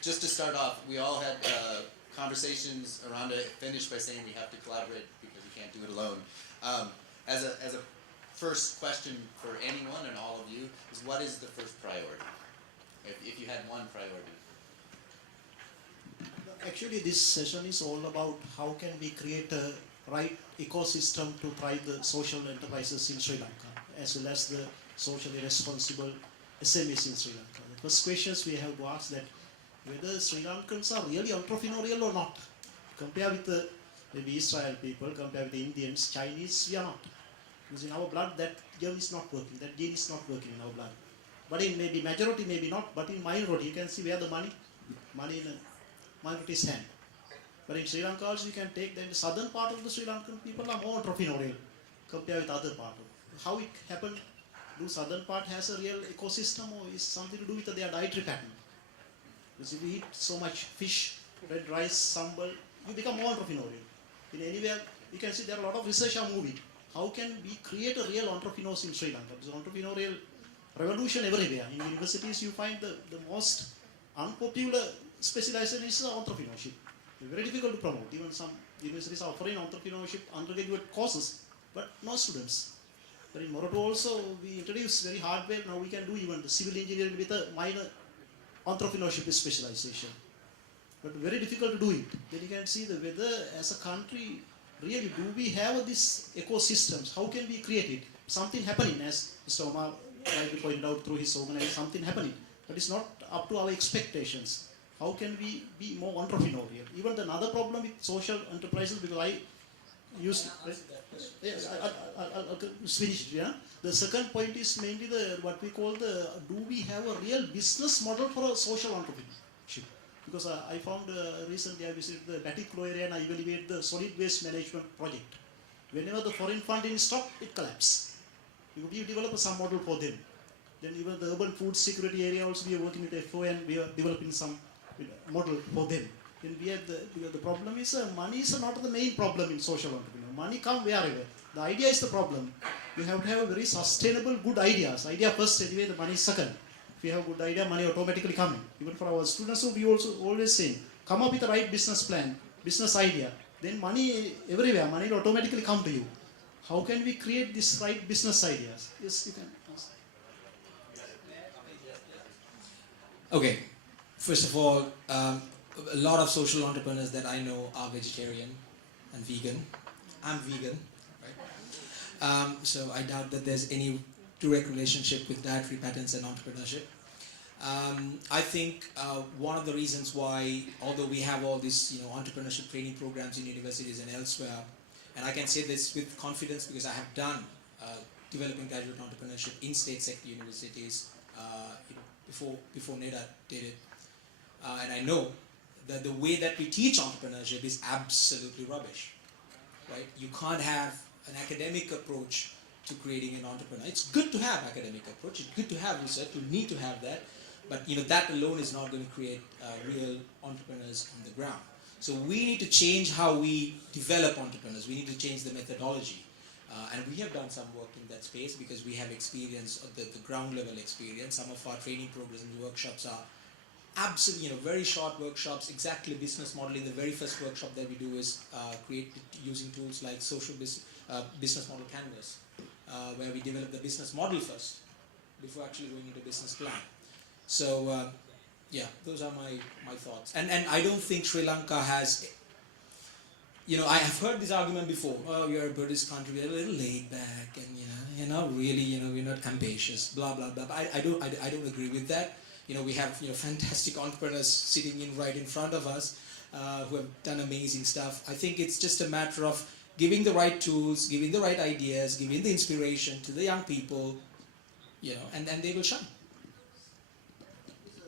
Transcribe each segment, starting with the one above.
just to start off, we all had conversations around it, finished by saying we have to collaborate because we can't do it alone. Um, as a first question for anyone and all of you is, what is the first priority? If you had one priority. Actually, this session is all about how can we create a right ecosystem to thrive the social enterprises in Sri Lanka, as well as the socially responsible SMEs in Sri Lanka. The first questions we have to ask that whether Sri Lankans are really entrepreneurial or not. Compare with the maybe Israel people, compare with the Indians, Chinese, we are not. Because in our blood, that germ is not working, that gene is not working in our blood. But in maybe majority, maybe not, but in minority, you can see where the money in a minority's hand. But in Sri Lanka also you can take the southern part of the Sri Lankan people are more entrepreneurial compared with other part. How it happened, do southern part has a real ecosystem or is something to do with their dietary pattern? Because if you eat so much fish, red rice, sambal, you become more entrepreneurial. In anywhere, you can see there are a lot of research are moving. How can we create a real entrepreneurs in Sri Lanka? Because entrepreneurial revolution everywhere. In universities you find the most unpopular specialization is entrepreneurship. Very difficult to promote. Even some universities are offering entrepreneurship undergraduate courses, but no students. But in Morocco also, we introduced very hardware. Now we can do even the civil engineering with a minor entrepreneurship specialization. But very difficult to do it. Then you can see the whether as a country, really do we have these ecosystems? How can we create it? Something happening, as Mr. Omar rightly pointed out through his organization, something happening. But it's not up to our expectations. How can we be more entrepreneurial? Even another problem with social enterprises, because I used yes, I'll finish it. Yeah. The second point is mainly the what we call the do we have a real business model for a social entrepreneurship? Because I found recently I visited the Batiklo area and I evaluated the solid waste management project. Whenever the foreign funding stopped, it collapsed. We develop some model for them. Then even the urban food security area also we are working with FO and we are developing some model for them. Then we have the problem is money is not the main problem in social entrepreneur. Money come wherever. The idea is the problem. You have to have a very sustainable, good ideas. Idea first, anyway, the money is second. If you have good idea, money automatically coming. Even for our students, so we also always say, come up with the right business plan, business idea. Then money everywhere, money will automatically come to you. How can we create this right business ideas? Yes, you can. Okay, first of all, a lot of social entrepreneurs that I know are vegetarian and vegan. I'm vegan, right? So I doubt that there's any direct relationship with dietary patterns and entrepreneurship. I think one of the reasons why, although we have all these entrepreneurship training programs in universities and elsewhere, and I can say this with confidence because I have done developing graduate entrepreneurship in state sector universities before NEDA did it. And I know that the way that we teach entrepreneurship is absolutely rubbish, right? You can't have an academic approach to creating an entrepreneur. It's good to have academic approach, it's good to have research, you need to have that, but that alone is not going to create real entrepreneurs on the ground. So we need to change how we develop entrepreneurs, we need to change the methodology. And we have done some work in that space because we have experience, the ground level experience. Some of our training programs and workshops are absolutely, very short workshops, exactly business modeling. The very first workshop that we do is create using tools like business model canvas, where we develop the business model first before actually going into business plan. So yeah, those are my thoughts. And I don't think Sri Lanka has, I have heard this argument before. Oh, you're a Buddhist country, we're a little laid back, and you're not really, we're not ambitious, blah blah blah. But I don't agree with that. We have fantastic entrepreneurs sitting right in front of us who have done amazing stuff. I think it's just a matter of giving the right tools, giving the right ideas, giving the inspiration to the young people, and they will shine.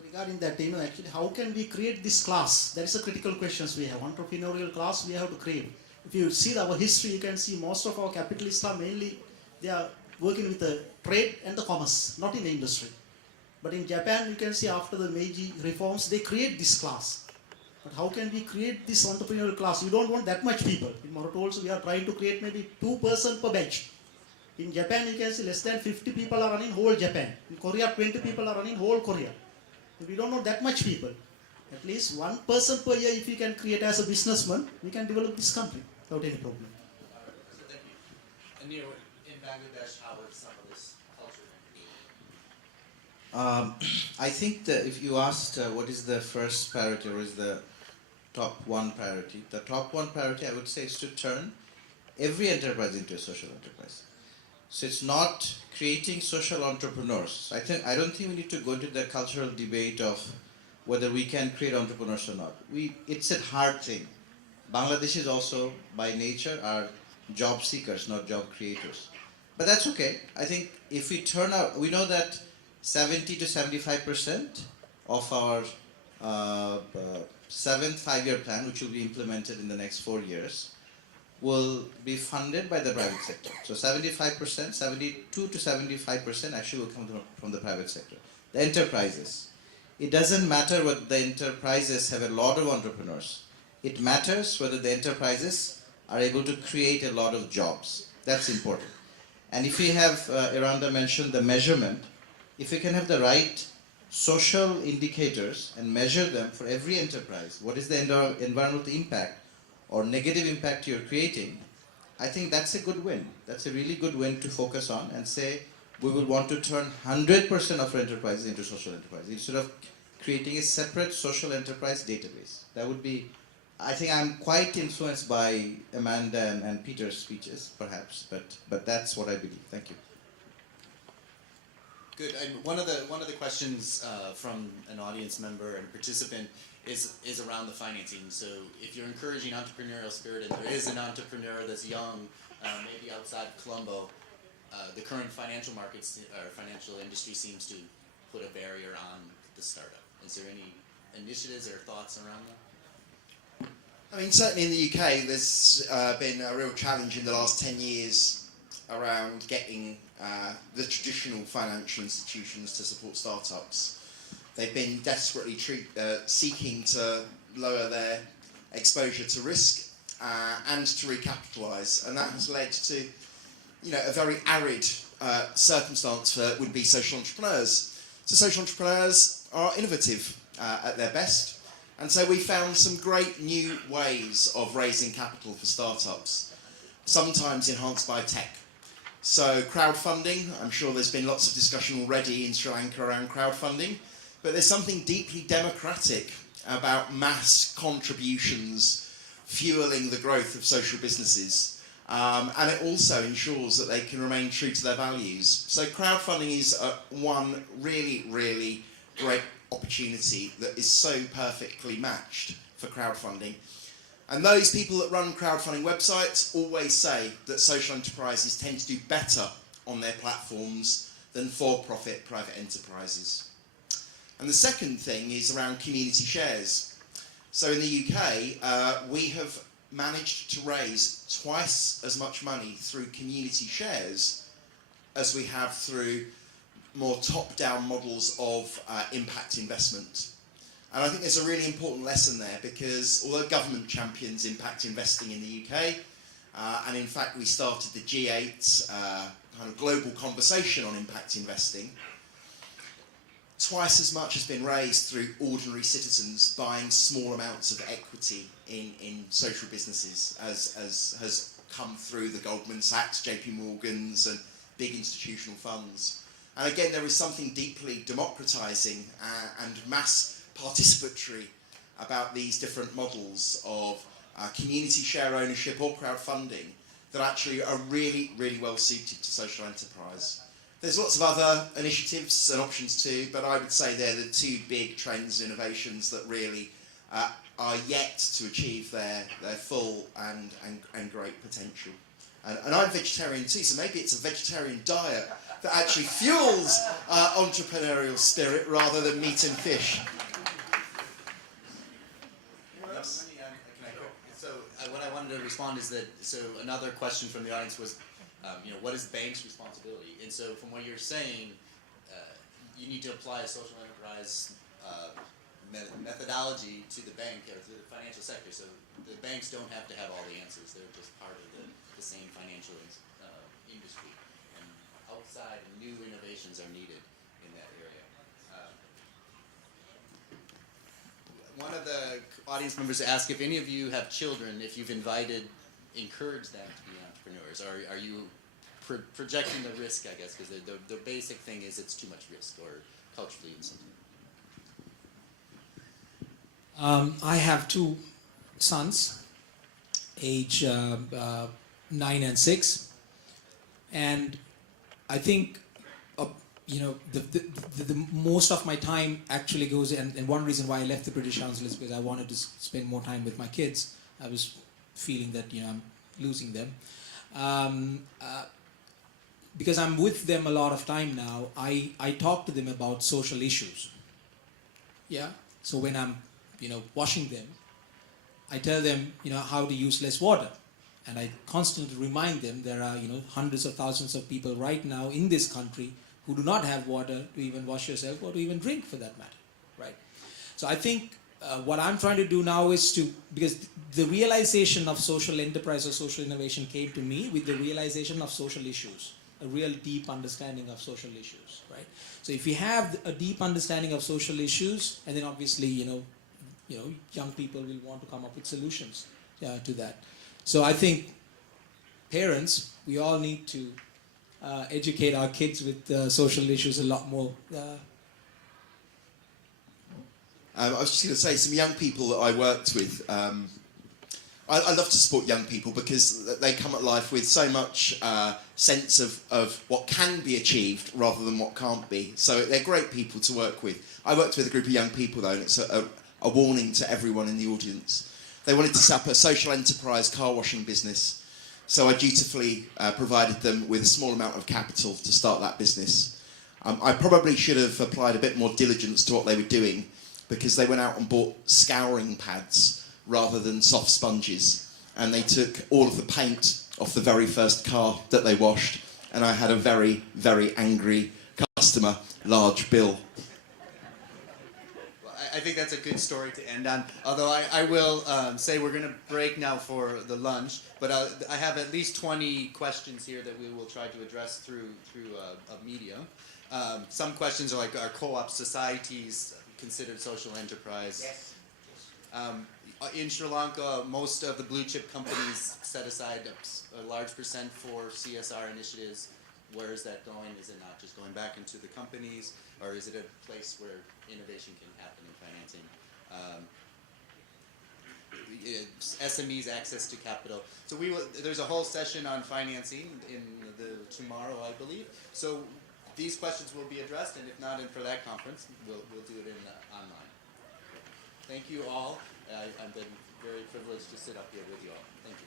Regarding that, actually, how can we create this class? That is a critical question we have. Entrepreneurial class we have to create. If you see our history, you can see most of our capitalists are mainly, they are working with the trade and the commerce, not in the industry. But in Japan, you can see after the Meiji reforms, they create this class. But how can we create this entrepreneurial class? You don't want that much people. In Morocco also, we are trying to create maybe 2% per batch. In Japan, you can see less than 50 people are running whole Japan. In Korea, 20 people are running whole Korea. We don't know that much people. At least one person per year, if you can create as a businessman, we can develop this country without any problem. So thank you. And in Bangladesh, how is some of this culture? I think that if you asked what is the first priority or is the top one priority, the top one priority I would say is to turn every enterprise into a social enterprise. So it's not creating social entrepreneurs. I don't think we need to go to the cultural debate of whether we can create entrepreneurs or not. It's a hard thing. Bangladeshis also by nature are job seekers, not job creators. But that's okay. I think if we turn out, we know that 70 to 75% of our seventh five-year plan, which will be implemented in the next 4 years, will be funded by the private sector. So 75%, 72 to 75% actually will come from the private sector. The enterprises. It doesn't matter whether the enterprises have a lot of entrepreneurs. It matters whether the enterprises are able to create a lot of jobs. That's important. And if we have, Iranda mentioned the measurement, if we can have the right social indicators and measure them for every enterprise, what is the environmental impact or negative impact you're creating, I think that's a good win. That's a really good win to focus on and say, we will want to turn 100% of our enterprises into social enterprises instead of creating a separate social enterprise database. That would be, I think I'm quite influenced by Amanda and Peter's speeches, perhaps, but that's what I believe. Thank you. Good. And one of the questions from an audience member and participant is around the financing. So if you're encouraging entrepreneurial spirit and there is an entrepreneur that's young, maybe outside of Colombo, the current financial markets or financial industry seems to put a barrier on the startup. Is there any initiatives or thoughts around that? I mean, certainly in the UK, there's been a real challenge in the last 10 years around getting the traditional financial institutions to support startups. They've been desperately seeking to lower their exposure to risk and to recapitalise, and that has led to, a very arid circumstance for would-be social entrepreneurs. So social entrepreneurs are innovative at their best, and so we found some great new ways of raising capital for startups, sometimes enhanced by tech. So crowdfunding, I'm sure there's been lots of discussion already in Sri Lanka around crowdfunding, but there's something deeply democratic about mass contributions fueling the growth of social businesses. And it also ensures that they can remain true to their values. So crowdfunding is one really, really great opportunity that is so perfectly matched for crowdfunding. And those people that run crowdfunding websites always say that social enterprises tend to do better on their platforms than for-profit private enterprises. And the second thing is around community shares. So in the UK, we have managed to raise twice as much money through community shares as we have through more top-down models of impact investment. And I think there's a really important lesson there, because although government champions impact investing in the UK, and in fact we started the G8 kind of global conversation on impact investing, twice as much has been raised through ordinary citizens buying small amounts of equity in social businesses, as has come through the Goldman Sachs, JP Morgans and big institutional funds. And again, there is something deeply democratising and mass participatory about these different models of community share ownership or crowdfunding that actually are really, really well suited to social enterprise. There's lots of other initiatives and options too, but I would say they're the two big trends and innovations that really are yet to achieve their full and great potential. And I'm vegetarian too, so maybe it's a vegetarian diet that actually fuels entrepreneurial spirit rather than meat and fish. So what I wanted to respond is that, so another question from the audience was, what is bank's responsibility? And so from what you're saying, you need to apply a social enterprise methodology to the bank or to the financial sector. So the banks don't have to have all the answers. They're just part of the same financial industry. And outside, new innovations are needed in that area. one of the audience members asked if any of you have children, if you've encouraged them to be entrepreneurs. Are you projecting the risk, I guess, because the basic thing is it's too much risk, or culturally and something. I have two sons, age 9 and 6, and I think the most of my time actually goes, and one reason why I left the British Council is because I wanted to spend more time with my kids. I was feeling that I'm losing them. Because I'm with them a lot of time now, I talk to them about social issues. Yeah. So when I'm washing them, I tell them how to use less water, and I constantly remind them there are hundreds of thousands of people right now in this country who do not have water to even wash yourself or to even drink, for that matter, right? So I think what I'm trying to do now is because the realization of social enterprise or social innovation came to me with the realization of social issues, a real deep understanding of social issues, right? So if we have a deep understanding of social issues, and then obviously young people will want to come up with solutions to that. So I think parents, we all need to educate our kids with social issues a lot more. I was just going to say, some young people that I worked with, I love to support young people because they come at life with so much sense of what can be achieved rather than what can't be. So they're great people to work with. I worked with a group of young people though, and it's a warning to everyone in the audience. They wanted to set up a social enterprise car washing business. So I dutifully provided them with a small amount of capital to start that business. I probably should have applied a bit more diligence to what they were doing, because they went out and bought scouring pads rather than soft sponges, and they took all of the paint off the very first car that they washed, and I had a very, very angry customer, large bill. I think that's a good story to end on. Although I will say we're going to break now for the lunch, but I have at least 20 questions here that we will try to address through a medium. Some questions are like, are co-op societies considered social enterprise? Yes. In Sri Lanka, most of the blue chip companies set aside a large percent for CSR initiatives. Where is that going? Is it not just going back into the companies, or is it a place where innovation can happen in financing? SMEs access to capital. So there's a whole session on financing in tomorrow, I believe. So these questions will be addressed, and if not for that conference, we'll do it online. Thank you all. I've been very privileged to sit up here with you all. Thank you.